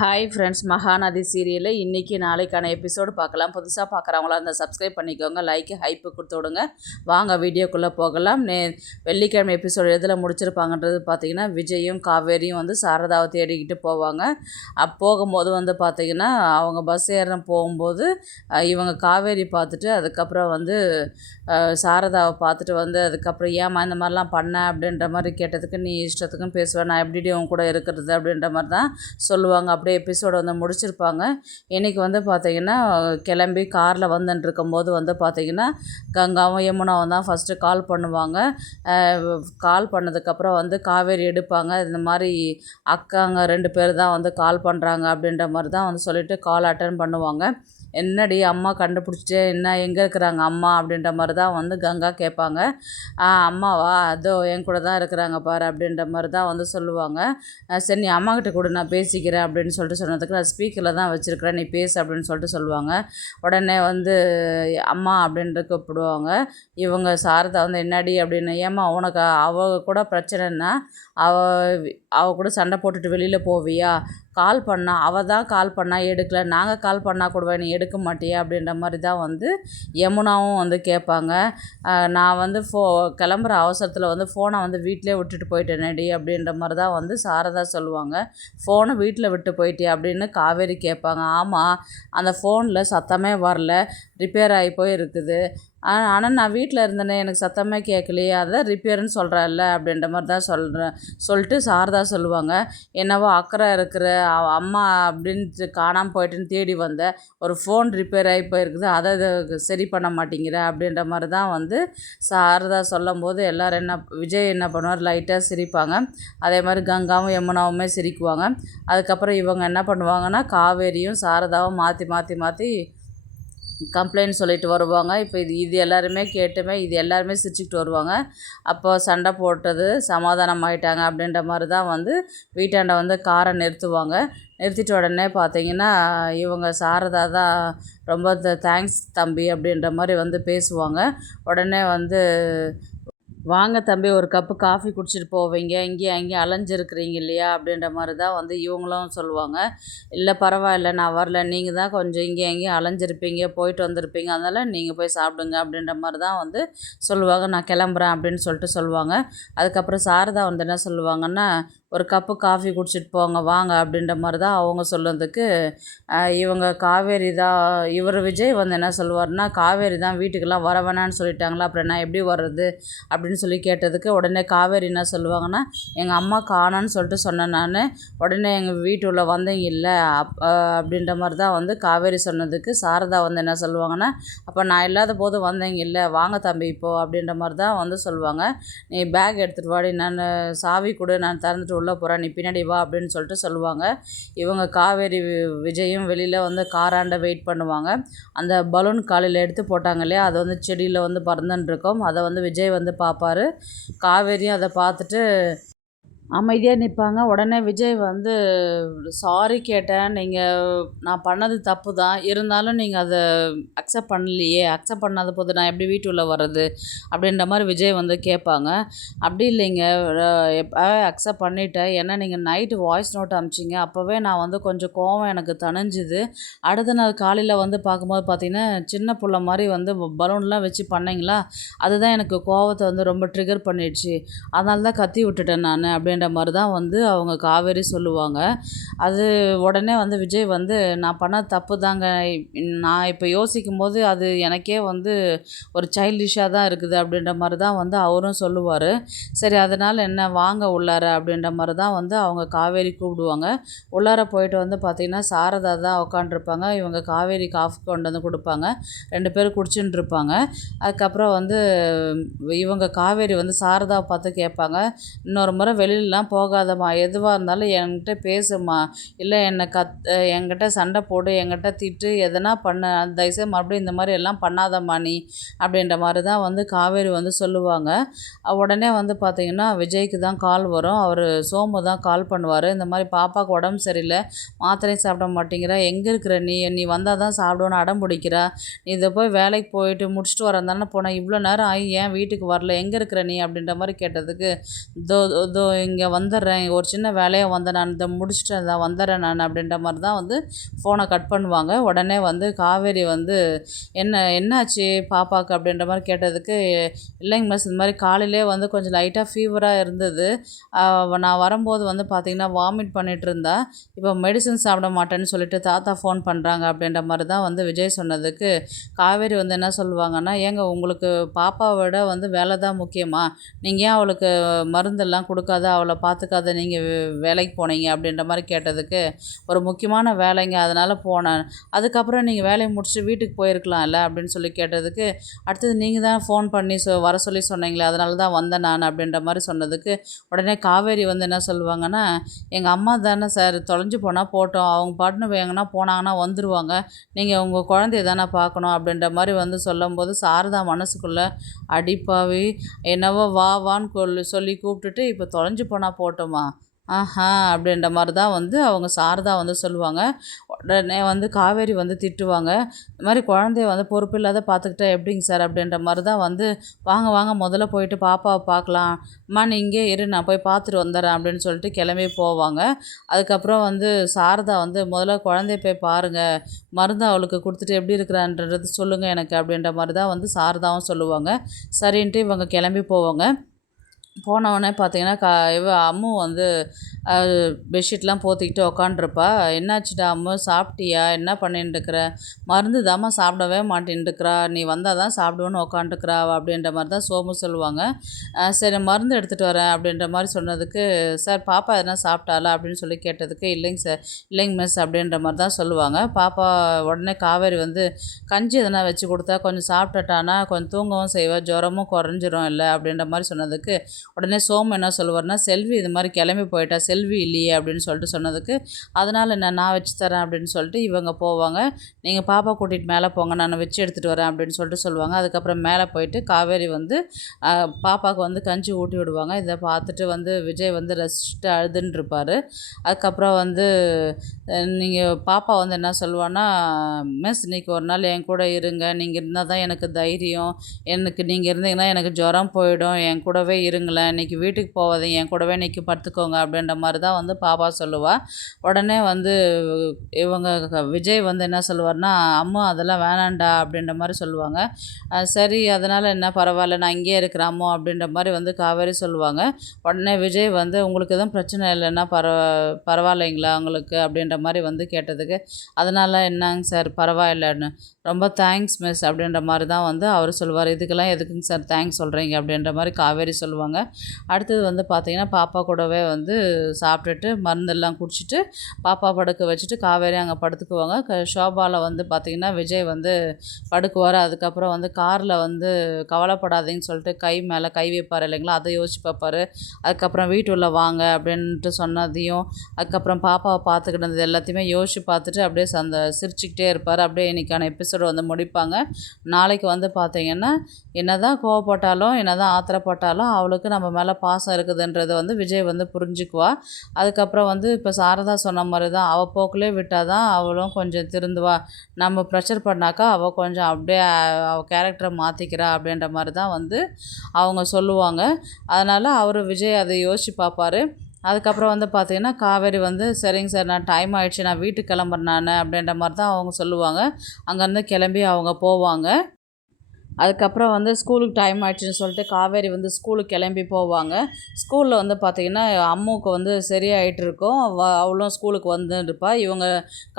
Hi friends, Mahanadi சீரியலில் இன்றைக்கி நாளைக்கான எபிசோடு பார்க்கலாம். புதுசாக பார்க்குறவங்களா அந்த சப்ஸ்கிரைப் பண்ணிக்கோங்க, லைக்கு ஹைப்பு கொடுத்து விடுங்க. வாங்க வீடியோக்குள்ளே போகலாம். வெள்ளிக்கிழமை எபிசோடு எதில் முடிச்சிருப்பாங்கன்றது பார்த்திங்கன்னா, விஜயும் காவேரியும் வந்து சாரதாவை தேடிக்கிட்டு போவாங்க. போகும்போது வந்து பார்த்திங்கன்னா, அவங்க பஸ் ஏற போகும்போது இவங்க காவேரி பார்த்துட்டு அதுக்கப்புறம் வந்து சாரதாவை பார்த்துட்டு வந்து அதுக்கப்புறம் ஏம்மா இந்த மாதிரிலாம் பண்ண அப்படின்ற மாதிரி கேட்டதுக்கு, நீ இஷ்டத்துக்கும் பேசுவேன், நான் எப்படி உன் கூட இருக்கிறது அப்படின்ற மாதிரி தான் சொல்லுவாங்க. அப்படியே எபிசோடு வந்து முடிச்சிருப்பாங்க. இன்றைக்கி வந்து பார்த்திங்கன்னா கிளம்பி காரில் வந்துட்டுருக்கும்போது வந்து பார்த்திங்கன்னா கங்காவும் யமுனாவும் தான் ஃபஸ்ட்டு கால் பண்ணுவாங்க. கால் பண்ணதுக்கப்புறம் வந்து காவேரி எடுப்பாங்க. இந்த மாதிரி அக்காங்க 2 பேர் தான் வந்து கால் பண்ணுறாங்க அப்படின்ற மாதிரி தான் வந்து சொல்லிவிட்டு கால் அட்டன் பண்ணுவாங்க. என்னடி அம்மா கண்டுபிடிச்சிட்டே, என்ன எங்கே இருக்கிறாங்க அம்மா அப்படின்ற மாதிரி தான் வந்து கங்கா கேட்பாங்க. அம்மாவா, அதோ என் கூட தான் இருக்கிறாங்க பாரு அப்படின்ற மாதிரி தான் வந்து சொல்லுவாங்க. சரி நீ அம்மாக்கிட்ட கூட நான் பேசிக்கிறேன் அப்படின்னு சொல்லிட்டு சொன்னதுக்கு, நான் ஸ்பீக்கரில் தான் வச்சுருக்கிறேன், நீ பேசு அப்படின்னு சொல்லிட்டு சொல்லுவாங்க. உடனே வந்து அம்மா அப்படின்ட்டு கூப்பிடுவாங்க. இவங்க சாரதா வந்து என்னடி அப்படின்னு, ஏம்மா உனக்கு அவ கூட பிரச்சனைன்னா அவ கூட சண்டை போட்டுட்டு வெளியில் போவியா? கால் பண்ணா, அவள் தான் கால் பண்ணால் எடுக்கல, நாங்கள் கால் பண்ணால் கூட நீ எடுக்க மாட்டியா அப்படின்ற மாதிரி தான் வந்து யமுனாவும் வந்து கேட்பாங்க. நான் வந்து கிளம்புற அவசரத்தில் வந்து ஃபோனை வந்து வீட்டிலே விட்டுட்டு போயிட்டேனேடி அப்படின்ற மாதிரி தான் வந்து சாரதா சொல்லுவாங்க. ஃபோனை வீட்டில் விட்டு போயிட்டியா அப்படின்னு காவேரி கேட்பாங்க. ஆமாம், அந்த ஃபோனில் சத்தமே வரல, ரிப்பேர் ஆகி போய் இருக்குது. ஆனால் நான் வீட்டில் இருந்தேனே, எனக்கு சத்தமே கேட்கலையே, அதான் ரிப்பேர்னு சொல்கிறேன்ல அப்படின்ற மாதிரி தான் சொல்லிட்டு சாரதா சொல்லுவாங்க. என்னவோ அக்கறை இருக்கிற அம்மா அப்படின்ட்டு காணாமல் போயிட்டுன்னு தேடி வந்தேன், ஒரு ஃபோன் ரிப்பேர் ஆகி போயிருக்குது, அதை சரி பண்ண மாட்டேங்கிற அப்படின்ற மாதிரி தான் வந்து சாரதா சொல்லும் போது எல்லோரும் விஜய் என்ன பண்ணுவார், லைட்டாக சிரிப்பாங்க. அதே மாதிரி கங்காவும் யமுனாவுமே சிரிக்குவாங்க. அதுக்கப்புறம் இவங்க என்ன பண்ணுவாங்கன்னா, காவேரியும் சாரதாவும் மாற்றி மாற்றி மாற்றி கம்ப்ளைண்ட் சொல்லிட்டு வருவாங்க. இப்போ இது எல்லாருமே கேட்டுமே இது எல்லாருமே சிரிச்சுக்கிட்டு வருவாங்க. அப்போ சண்டை போட்டது சமாதானம் ஆகிட்டாங்க அப்படின்ற மாதிரி தான் வந்து வீட்டாண்ட வந்து காரை நிறுத்துவாங்க. நிறுத்திட்டு உடனே பார்த்தீங்கன்னா இவங்க சாரதா தான் ரொம்ப தேங்க்ஸ் தம்பி அப்படின்ற மாதிரி வந்து பேசுவாங்க. உடனே வந்து வாங்க தம்பி, ஒரு கப்பு காஃபி குடிச்சிட்டு போவீங்க, இங்கேயும் அங்கேயும் அலைஞ்சிருக்கிறீங்க இல்லையா அப்படின்ற மாதிரி தான் வந்து இவங்களும் சொல்லுவாங்க. இல்லை பரவாயில்ல, நான் வரல, நீங்கள் தான் கொஞ்சம் இங்கேயும் அங்கேயும் அலைஞ்சிருப்பீங்க, போயிட்டு வந்திருப்பீங்க, அதனால் நீங்கள் போய் சாப்பிடுங்க அப்படின்ற மாதிரி தான் வந்து சொல்லுவாங்க. நான் கிளம்புறேன் அப்படின்னு சொல்லிட்டு சொல்லுவாங்க. அதுக்கப்புறம் சாரதா வந்து என்ன சொல்லுவாங்கன்னா, ஒரு கப்பு காஃபி குடிச்சிட்டு போங்க வாங்க அப்படின்ற மாதிரி தான் அவங்க சொன்னதுக்கு, இவங்க காவேரி தான், இவர் விஜய் வந்து என்ன சொல்லுவார்னா, காவேரி தான் வீட்டுக்கெல்லாம் வர வேணான்னு சொல்லிட்டாங்களா, அப்புறம் நான் எப்படி வர்றது அப்படின்னு சொல்லி கேட்டதுக்கு, உடனே காவேரி என்ன சொல்லுவாங்கன்னா, எங்கள் அம்மா காணோன்னு சொல்லிட்டு சொன்னேன் நான், உடனே எங்கள் வீட்டுள்ள வந்தீங்க இல்லை அப்படின்ற மாதிரி தான் வந்து காவேரி சொன்னதுக்கு, சாரதா வந்து என்ன சொல்லுவாங்கன்னா, அப்போ நான் இல்லாத போது வந்தீங்க இல்லை, வாங்க தம்பி இப்போது அப்படின்ற மாதிரி தான் வந்து சொல்லுவாங்க. நீ பேக் எடுத்துகிட்டு வாடி, நான் சாவி கொடு, நான் திறந்துட்டு உள்ளே போகிறேன், நீ பின்னாடி வா அப்படின்னு சொல்லிட்டு சொல்லுவாங்க. இவங்க காவேரி விஜயும் வெளியில் வந்து காராண்ட வெயிட் பண்ணுவாங்க. அந்த பலூன் காலையில் எடுத்து போட்டாங்க இல்லையா, அது வந்து செடியில் வந்து பறந்துன்னு இருக்கும். அதை வந்து விஜய் வந்து பார்ப்பார். காவேரியும் அதை பார்த்துட்டு அமைதியாக நிற்பாங்க. உடனே விஜய் வந்து, சாரி கேட்டேன், நான் பண்ணது தப்பு தான், இருந்தாலும் நீங்கள் அதை அக்செப்ட் பண்ணலையே, அக்செப்ட் பண்ணாத போது நான் எப்படி வீட்டுள்ள வர்றது அப்படின்ற மாதிரி விஜய் வந்து கேட்பாங்க. அப்படி இல்லைங்க, எப்போவே அக்செப்ட் பண்ணிட்டேன், ஏன்னா நீங்கள் நைட்டு வாய்ஸ் நோட் அனுப்பிச்சிங்க, அப்போவே நான் வந்து கொஞ்சம் கோவம் எனக்கு தணிஞ்சுது. அடுத்த நாள் காலையில் வந்து பார்க்கும்போது பார்த்தீங்கன்னா, சின்ன பிள்ளை மாதிரி வந்து பலூன்லாம் வச்சு பண்ணிங்களா, அதுதான் எனக்கு கோவத்தை வந்து ரொம்ப ட்ரிகர் பண்ணிடுச்சு, அதனால தான் கத்தி விட்டுட்டேன் நான் அப்படின்ற மாதிரி தான் வந்து அவங்க காவேரி சொல்லுவாங்க. அது உடனே வந்து விஜய் வந்து, நான் பண்ண தப்பு தாங்க, நான் இப்போ யோசிக்கும் போது அது எனக்கே வந்து ஒரு சைல்டிஷாக தான் இருக்குது அப்படின்ற மாதிரி தான் வந்து அவரும் சொல்லுவார். சரி அதனால் என்ன, வாங்க உள்ளார அப்படின்ற மாதிரி தான் வந்து அவங்க காவேரி கூப்பிடுவாங்க. உள்ளார போயிட்டு வந்து பார்த்திங்கன்னா சாரதா தான் உட்காண்ட்ருப்பாங்க. இவங்க காவேரி காஃபி கொண்டு வந்து கொடுப்பாங்க. 2 பேரும் குடிச்சுட்டு இருப்பாங்க. அதுக்கப்புறம் வந்து இவங்க காவேரி வந்து சாரதாவை பார்த்து கேட்பாங்க, இன்னொரு முறை வெளியிலலாம் போகாதம்மா, எதுவாக இருந்தாலும் என்கிட்ட பேசுமா, இல்லை என்கிட்ட சண்டை போடு, என்கிட்ட திட்டு, எதனா பண்ண, தயவுசெய்து மறுபடியும் இந்த மாதிரி எல்லாம் பண்ணாதம்மா நீ அப்படின்ற மாதிரி தான் வந்து காவேரி வந்து சொல்லுவாங்க. உடனே வந்து பார்த்திங்கன்னா விஜய்க்கு தான் கால் வரும். அவர் சோமு தான் கால் பண்ணுவார். இந்த மாதிரி பாப்பாவுக்கு உடம்பு சரியில்லை, மாத்திரையும் சாப்பிட மாட்டேங்கிறா, எங்கே இருக்கிற நீ வந்தால் தான் சாப்பிடுவோன்னு அடம் பிடிக்கிறா, நீ இதை போய் வேலைக்கு போயிட்டு முடிச்சுட்டு வரேன் தானே போனேன், இவ்வளோ நேரம் ஆகி ஏன் வீட்டுக்கு வரல, எங்கே இருக்கிற நீ அப்படின்ற மாதிரி கேட்டதுக்கு, இதோ இங்கே வந்துடுறேன், ஒரு சின்ன வேலையாக வந்தேன், நான் இதை முடிச்சுட்டு தான் வந்துடுறேன் நான் அப்படின்ற மாதிரி தான் வந்து ஃபோனை கட் பண்ணுவாங்க. உடனே வந்து காவேரி வந்து என்னாச்சு பாப்பாவுக்கு அப்படின்ற மாதிரி கேட்டதுக்கு, இல்லைங்க மிஸ், இந்த மாதிரி காலையிலே வந்து கொஞ்சம் லைட்டாக ஃபீவராக இருந்தது, நான் வரும்போது வந்து பார்த்திங்கன்னா வாமிட் பண்ணிகிட்டு இருந்தா, இப்போ மெடிசன் சாப்பிட மாட்டேன்னு சொல்லிட்டு தாத்தா ஃபோன் பண்ணுறாங்க அப்படின்ற மாதிரி தான் வந்து விஜய் சொன்னதுக்கு, காவேரி வந்து என்ன சொல்லுவாங்கன்னா, ஏங்க உங்களுக்கு பாப்பாவை விட வந்து வேலை தான் முக்கியமா, நீங்கள் ஏன் அவளுக்கு மருந்தெல்லாம் கொடுக்காத, அவளை பார்த்துக்காத நீங்கள் வேலைக்கு போனீங்க அப்படின்ற மாதிரி கேட்டதுக்கு, ஒரு முக்கியமான வேலைங்க அதனால் போனேன், அதுக்கப்புறம் நீங்கள் வேலையை முடிச்சுட்டு வீட்டுக்கு போயிருக்கலாம்ல அப்படின்னு சொல்லி கேட்டதுக்கு, அடுத்தது நீங்கள் தான் ஃபோன் பண்ணி வர சொல்லி சொன்னீங்களே, அதனால தான் வந்தேன் நான் அப்படின்ற மாதிரி சொன்னதுக்கு, உடனே காவேரி வந்து என்ன சொல்லுவாங்கன்னா, எங்கள் அம்மா தானே சார், தொலைஞ்சு போனால் போட்டோம், அவங்க பாட்டுன்னு எங்கன்னா போனாங்கன்னா வந்துடுவாங்க, நீங்கள் உங்கள் குழந்தைய தானே பார்க்கணும் அப்படின்ற மாதிரி வந்து சொல்லும்போது, சாரதா மனசுக்குள்ளே அடிப்பாவி, என்னவோ வா வான்னு சொல்லி கூப்பிட்டுட்டு இப்போ தொலைஞ்சு போனால் போட்டோமா, ஆஹா அப்படின்ற மாதிரி தான் வந்து அவங்க சாரதா வந்து சொல்லுவாங்க. உடனே வந்து காவேரி வந்து திட்டுவாங்க, இந்த மாதிரி குழந்தைய வந்து பொறுப்பில்லாத பார்த்துக்கிட்டா எப்படிங்க சார் அப்படின்ற மாதிரி தான் வந்து, வாங்க வாங்க முதல்ல போயிட்டு பாப்பாவை பார்க்கலாம், அம்மா நீ இங்கே இரு, நான் போய் பார்த்துட்டு வந்துடுறேன் அப்படின்னு சொல்லிட்டு கிளம்பி போவாங்க. அதுக்கப்புறம் வந்து சாரதா வந்து, முதல்ல குழந்தைய போய் பாருங்கள், மருந்து அவளுக்கு கொடுத்துட்டு எப்படி இருக்கிறான்றது சொல்லுங்கள் எனக்கு அப்படின்ற மாதிரி தான் வந்து சாரதாவும் சொல்லுவாங்க. சரின்ட்டு இவங்க கிளம்பி போவாங்க. போனவுடனே பார்த்தீங்கன்னா, அம்மு வந்து பெட்ஷீட்லாம் போத்திக்கிட்டு உக்காண்ட்ருப்பா. என்னாச்சுடா அம்மு, சாப்பிட்டியா, என்ன பண்ணிட்டுருக்குற, மருந்து தாம்மா சாப்பிடவே மாட்டேன்ட்டுருக்குறா, நீ வந்தால் தான் சாப்பிடுவேன்னு உக்காண்ட்ருக்குறா அப்படின்ற மாதிரி தான் சோமு சொல்லுவாங்க. சரி மருந்து எடுத்துகிட்டு வரேன் அப்படின்ற மாதிரி சொன்னதுக்கு, சார் பாப்பா எதனா சாப்பிட்டாளா அப்படின்னு சொல்லி கேட்டதுக்கு, இல்லைங்க சார், இல்லைங்க மிஸ் அப்படின்ற மாதிரி தான் சொல்லுவாங்க. பாப்பா உடனே காவேரி வந்து, கஞ்சி எதனா வச்சு கொடுத்தா கொஞ்சம் சாப்பிட்டுட்டானா கொஞ்சம் தூங்கவும் செய்வா, ஜுரமும் குறைஞ்சிரும் இல்லை அப்படின்ற மாதிரி சொன்னதுக்கு, உடனே சோமு என்ன சொல்லுவார்னா, செல்வி இது மாதிரி கிளம்பி போயிட்டா, செல்வி இல்லையே அப்படின்னு சொல்லிட்டு சொன்னதுக்கு, அதனால் என்ன நான் வச்சு தரேன் அப்படின்னு சொல்லிட்டு இவங்க போவாங்க. நீங்கள் பாப்பா கூட்டிகிட்டு மேலே போங்க, நான் வச்சு எடுத்துகிட்டு வரேன் அப்படின்னு சொல்லிட்டு சொல்லுவாங்க. அதுக்கப்புறம் மேலே போயிட்டு காவேரி வந்து பாப்பாவுக்கு வந்து கஞ்சி ஊட்டி விடுவாங்க. இதை பார்த்துட்டு வந்து விஜய் வந்து ரசிச்சுட்டு அழுதுன்னு இருப்பார். அதுக்கப்புறம் வந்து நீங்கள் பாப்பா வந்து என்ன சொல்லுவான்னா, மிஸ் இன்றைக்கி ஒரு நாள் என் கூட இருங்க, நீங்கள் இருந்தால் தான் எனக்கு தைரியம், எனக்கு நீங்கள் இருந்தீங்கன்னா எனக்கு ஜுரம் போயிடும், என் கூடவே இருங்களேன், இன்றைக்கி வீட்டுக்கு போகாதீங்க, என் கூடவே இன்றைக்கி படுத்துக்கோங்க அப்படின்ற மாதிரி தான் வந்து பாப்பா சொல்லுவாள். உடனே வந்து விஜய் வந்து என்ன சொல்லுவார்னா, அம்மா அதெல்லாம் வேணாண்டா அப்படின்ற மாதிரி சொல்லுவாங்க. சரி அதனால் என்ன பரவாயில்ல, நான் இங்கேயே இருக்கிறேன் அம்மா அப்படின்ற மாதிரி வந்து காவேரி சொல்லுவாங்க. உடனே விஜய் வந்து, உங்களுக்கு எதுவும் பிரச்சனை இல்லைன்னா பரவாயில்லைங்களா உங்களுக்கு அப்படின்ற மாதிரி வந்து கேட்டதுக்கு, அதனால் என்னங்க சார் பரவாயில்லன்னு, ரொம்ப தேங்க்ஸ் மிஸ் அப்படின்ற மாதிரி தான் வந்து அவர் சொல்லுவார். இதுக்கெல்லாம் எதுக்குங்க சார் தேங்க்ஸ் சொல்கிறீங்க அப்படின்ற மாதிரி காவேரி சொல்லுவாங்க. அடுத்தது வந்து பார்த்திங்கன்னா, பாப்பா கூடவே வந்து சாப்பிட்டுட்டு மருந்தெல்லாம் குடிச்சிட்டு பாப்பா படுக்க வச்சுட்டு காவேரி அங்கே படுத்துக்குவாங்க. ஷோபாவில் வந்து பார்த்திங்கன்னா விஜய் வந்து படுக்குவார். அதுக்கப்புறம் வந்து காரில் வந்து கவலைப்படாதீங்கன்னு சொல்லிட்டு கை மேலே கை வைப்பார் இல்லைங்களா, அதை யோசிச்சு பார்ப்பார். அதுக்கப்புறம் வீட்டுள்ள வாங்க அப்படின்ட்டு சொன்னதையும், அதுக்கப்புறம் பாப்பாவை பார்த்துக்கிட்டது எல்லாத்தையுமே யோசிச்சு பார்த்துட்டு அப்படியே சிரிச்சுக்கிட்டே இருப்பார். அப்படியே இன்றைக்கான எபிசோடு வந்து முடிப்பாங்க. நாளைக்கு வந்து பார்த்திங்கன்னா, என்ன தான் கோவப்பட்டாலும் என்ன தான் ஆத்திரப்பட்டாலும் அவளுக்கு நம்ம மேலே பாசம் இருக்குதுன்றது வந்து விஜய் வந்து புரிஞ்சுக்குவா. அதுக்கப்புறம் வந்து இப்போ சாரதா சொன்ன மாதிரி தான், அவள் போக்கிலே விட்டால் தான் அவளும் கொஞ்சம் திருந்துவா, நம்ம ப்ரெஷர் பண்ணாக்கா அவள் கொஞ்சம் அப்படியே அவள் கேரக்டரை மாற்றிக்கிறா அப்படின்ற மாதிரி தான் வந்து அவங்க சொல்லுவாங்க. அதனால் அவர் விஜய் அதை யோசித்து பார்ப்பார். அதுக்கப்புறம் வந்து பார்த்திங்கன்னா, காவேரி வந்து சரிங்க சார் நான் டைம் ஆகிடுச்சு, நான் வீட்டுக்கு கிளம்புறேன் நான் அப்படின்ற மாதிரி தான் அவங்க சொல்லுவாங்க. அங்கேருந்து கிளம்பி அவங்க போவாங்க. அதுக்கப்புறம் வந்து ஸ்கூலுக்கு டைம் ஆயிடுச்சுன்னு சொல்லிட்டு காவேரி வந்து ஸ்கூலுக்கு கிளம்பி போவாங்க. ஸ்கூலில் வந்து பார்த்திங்கன்னா, அம்முவுக்கு வந்து சரியாயிட்டு இருக்கும், அவளும் ஸ்கூலுக்கு வந்துருப்பா. இவங்க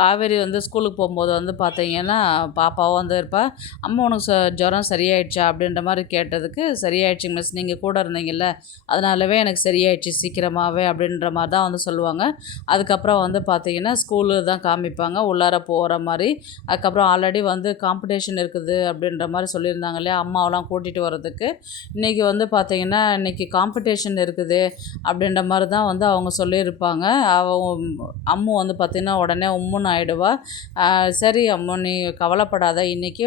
காவேரி வந்து ஸ்கூலுக்கு போகும்போது வந்து பார்த்திங்கன்னா, பாப்பாவும் வந்து இருப்பா. அம்மா உனக்கு ஜுரம் சரியாயிடுச்சா அப்படின்ற மாதிரி கேட்டதுக்கு, சரியாயிடுச்சுங்க மிஸ், நீங்கள் கூட இருந்தீங்கல்ல அதனாலவே எனக்கு சரியாயிடுச்சு சீக்கிரமாகவே அப்படின்ற மாதிரி தான் வந்து சொல்லுவாங்க. அதுக்கப்புறம் வந்து பார்த்திங்கன்னா ஸ்கூலு தான் காமிப்பாங்க உள்ளார போகிற மாதிரி. அதுக்கப்புறம் ஆல்ரெடி வந்து காம்படிஷன் இருக்குது அப்படின்ற மாதிரி சொல்லியிருந்தாங்க இல்லையா, அம்மாவெல்லாம் கூட்டிகிட்டு வர்றதுக்கு. இன்றைக்கி வந்து பார்த்திங்கன்னா, இன்றைக்கி காம்படிஷன் இருக்குது அப்படின்ற மாதிரி தான் வந்து அவங்க சொல்லியிருப்பாங்க. அம்மு வந்து பார்த்திங்கன்னா உடனே உம்முன்னு ஆகிடுவா. சரி அம்மு நீ கவலைப்படாத, இன்றைக்கி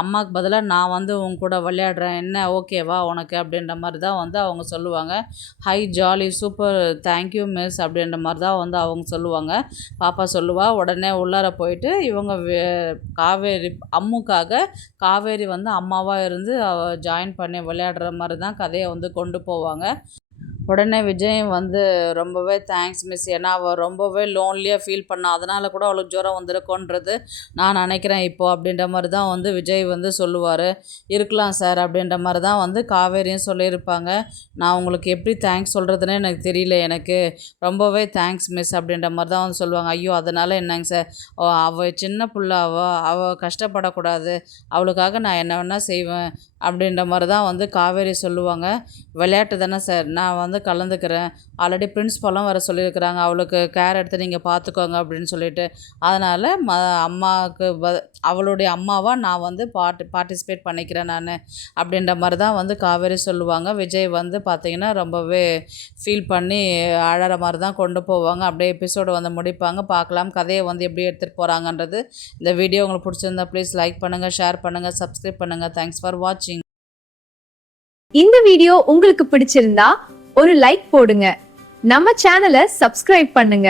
அம்மாவுக்கு பதிலாக நான் வந்து உன் கூட விளையாடுறேன், என்ன ஓகேவா உனக்கு அப்படின்ற மாதிரி தான் வந்து அவங்க சொல்லுவாங்க. Hi jolly super thank you miss அப்படின்ற மாதிரி தான் வந்து அவங்க சொல்லுவாங்க. பாப்பா சொல்லுவா. உடனே உள்ளார போயிட்டு இவங்க காவேரி அம்முக்காக காவேரி வந்து அம்மாவாக இருந்து ஜாயின் பண்ணி விளையாடுற மாதிரி தான் கதையை வந்து கொண்டு போவாங்க. உடனே விஜயும் வந்து ரொம்பவே தேங்க்ஸ் மிஸ், ஏன்னா அவள் ரொம்பவே லோன்லியாக ஃபீல் பண்ணா, அதனால் கூட அவளுக்கு ஜுரம் வந்திருக்கோன்றது நான் நினைக்கிறேன் இப்போது அப்படின்ற மாதிரி தான் வந்து விஜய் வந்து சொல்லுவார். இருக்கலாம் சார் அப்படின்ற மாதிரி தான் வந்து காவேரியும் சொல்லியிருப்பாங்க. நான் உங்களுக்கு எப்படி தேங்க்ஸ் சொல்கிறதுனே எனக்கு தெரியல, எனக்கு ரொம்பவே தேங்க்ஸ் மிஸ் அப்படின்ற மாதிரி தான் வந்து சொல்லுவாங்க. ஐயோ அதனால் என்னங்க சார், அவள் சின்ன புள்ள, அவள் கஷ்டப்படக்கூடாது, அவளுக்காக நான் என்ன வேணால் செய்வேன் அப்படின்ற மாதிரி தான் வந்து காவேரி சொல்லுவாங்க. விளையாட்டு தானே சார், நான் வந்து கலந்துக்கிறேன், ஆல்ரெடி பிரின்ஸ்பாலும் வர சொல்லியிருக்கிறாங்க, அவளுக்கு கேர் எடுத்து நீங்கள் பார்த்துக்கோங்க அப்படின்னு சொல்லிட்டு, அதனால் அம்மாவுக்கு அவளுடைய அம்மாவாக நான் வந்து பார்ட்டிசிபேட் பண்ணிக்கிறேன் நான் அப்படின்ற மாதிரி தான் வந்து காவேரி சொல்லுவாங்க. விஜய் வந்து பார்த்திங்கன்னா ரொம்பவே ஃபீல் பண்ணி அழகிற மாதிரி தான் கொண்டு போவாங்க. அப்படியே எபிசோடு வந்து முடிப்பாங்க. பார்க்கலாம் கதையை வந்து எப்படி எடுத்துகிட்டு போகிறாங்கன்றது. இந்த வீடியோ உங்களுக்கு பிடிச்சிருந்தா ப்ளீஸ் லைக் பண்ணுங்கள், ஷேர் பண்ணுங்கள், சப்ஸ்கிரைப் பண்ணுங்கள். தேங்க்ஸ் ஃபார் வாட்சிங். இந்த வீடியோ உங்களுக்கு பிடிச்சிருந்தா ஒரு லைக் போடுங்க, நம்ம சேனலை சப்ஸ்கிரைப் பண்ணுங்க.